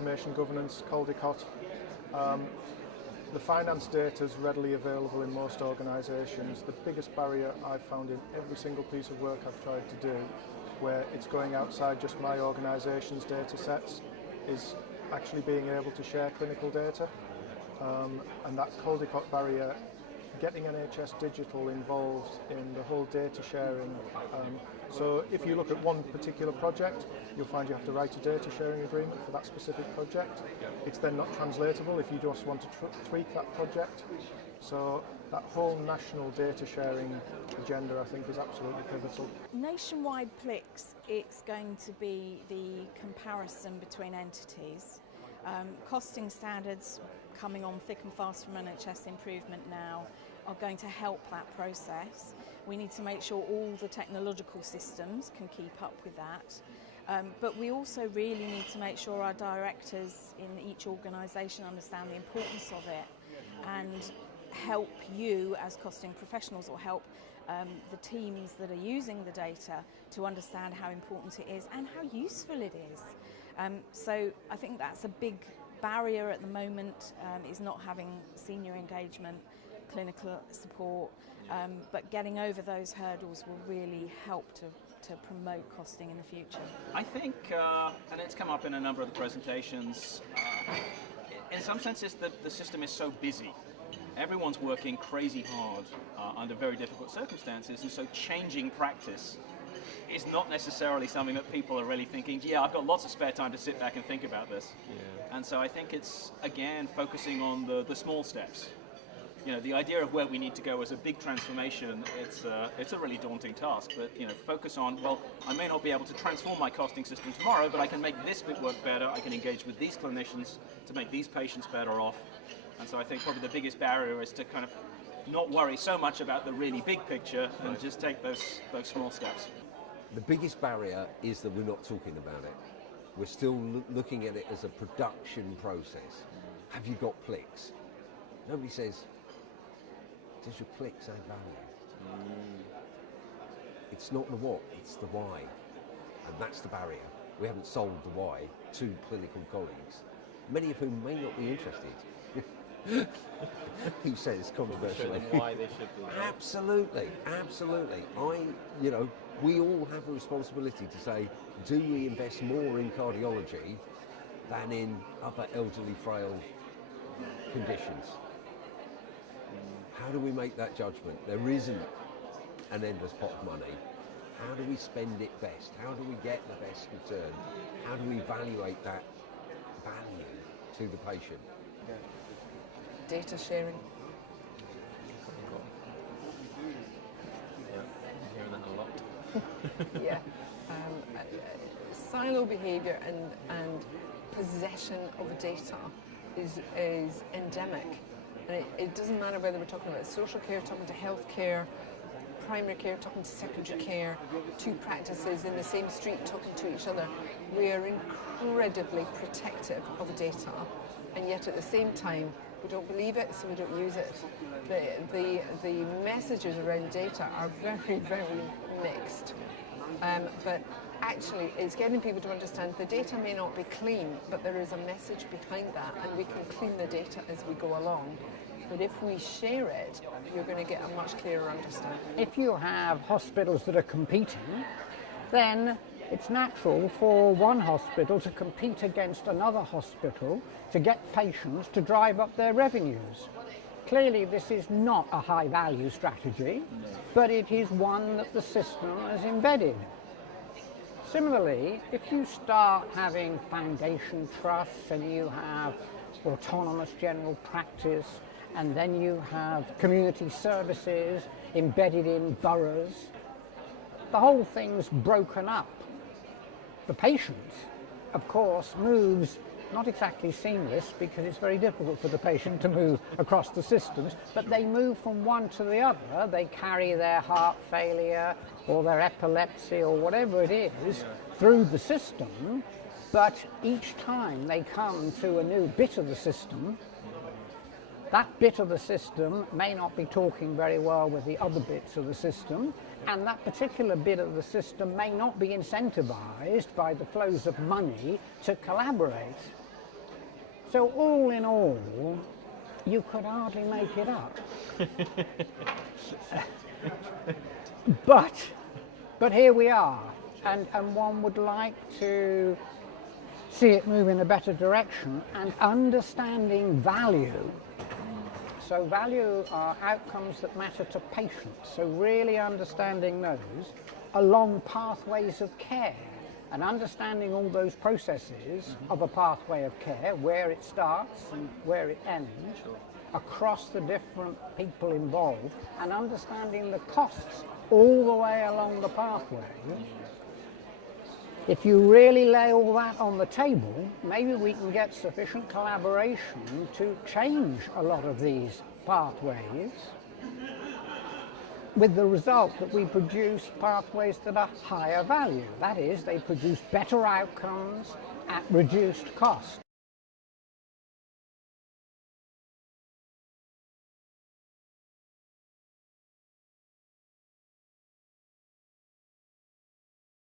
information governance, Caldecott. The finance data is readily available in most organisations. The biggest barrier I've found in every single piece of work I've tried to do, where it's going outside just my organisation's data sets, is actually being able to share clinical data. And that Caldecott barrier, getting NHS Digital involved in the whole data sharing. So if you look at one particular project, you'll find you have to write a data sharing agreement for that specific project. It's then not translatable if you just want to tweak that project. So that whole national data sharing agenda, I think, is absolutely pivotal. Nationwide PLICS, it's going to be the comparison between entities. Costing standards coming on thick and fast from NHS Improvement now are going to help that process. We need to make sure all the technological systems can keep up with that. But we also really need to make sure our directors in each organisation understand the importance of it and help you as costing professionals, or help the teams that are using the data to understand how important it is and how useful it is. So I think that's a big barrier at the moment, is not having senior engagement, clinical support, but getting over those hurdles will really help to promote costing in the future. I think, and it's come up in a number of the presentations, in some senses the system is so busy. Everyone's working crazy hard under very difficult circumstances, and so changing practice is not necessarily something that people are really thinking, yeah, I've got lots of spare time to sit back and think about this. Yeah. And so I think it's, again, focusing on the small steps. You know, the idea of where we need to go as a big transformation, it's a really daunting task, but, you know, focus on, well, I may not be able to transform my costing system tomorrow, but I can make this bit work better, I can engage with these clinicians to make these patients better off. And so I think probably the biggest barrier is to kind of not worry so much about the really big picture and just take those small steps. The biggest barrier is that we're not talking about it. We're still looking at it as a production process. Have you got PLICS? Nobody says, does your PLICS add value? It's not the what, it's the why. And that's the barrier. We haven't solved the why to clinical colleagues, many of whom may not be interested. Who says controversially? Why they should be. Absolutely, absolutely. We all have a responsibility to say, do we invest more in cardiology than in other elderly, frail conditions? How do we make that judgment? There isn't an endless pot of money. How do we spend it best? How do we get the best return? How do we evaluate that value to the patient? Data sharing. Yeah, I'm hearing that a lot. Yeah. Silo behaviour and possession of data is endemic. And it doesn't matter whether we're talking about social care, talking to health care, primary care, talking to secondary care, two practices in the same street talking to each other. We are incredibly protective of data, and yet at the same time we don't believe it, so we don't use it. The messages around data are very, very mixed. But actually it's getting people to understand the data may not be clean, but there is a message behind that, and we can clean the data as we go along. But if we share it, you're going to get a much clearer understanding. If you have hospitals that are competing, then it's natural for one hospital to compete against another hospital to get patients to drive up their revenues. Clearly this is not a high value strategy, but it is one that the system has embedded. Similarly, if you start having foundation trusts and you have autonomous general practice, and then you have community services embedded in boroughs, the whole thing's broken up. The patient, of course, moves not exactly seamless, because it's very difficult for the patient to move across the systems, but they move from one to the other. They carry their heart failure or their epilepsy or whatever it is through the system, but each time they come to a new bit of the system, that bit of the system may not be talking very well with the other bits of the system, and that particular bit of the system may not be incentivized by the flows of money to collaborate. So all in all, you could hardly make it up. But here we are, and one would like to see it move in a better direction, and understanding value. So value are outcomes that matter to patients, so really understanding those along pathways of care and understanding all those processes of a pathway of care, where it starts and where it ends, across the different people involved, and understanding the costs all the way along the pathway. If you really lay all that on the table, maybe we can get sufficient collaboration to change a lot of these pathways, with the result that we produce pathways that are higher value. That is, they produce better outcomes at reduced cost.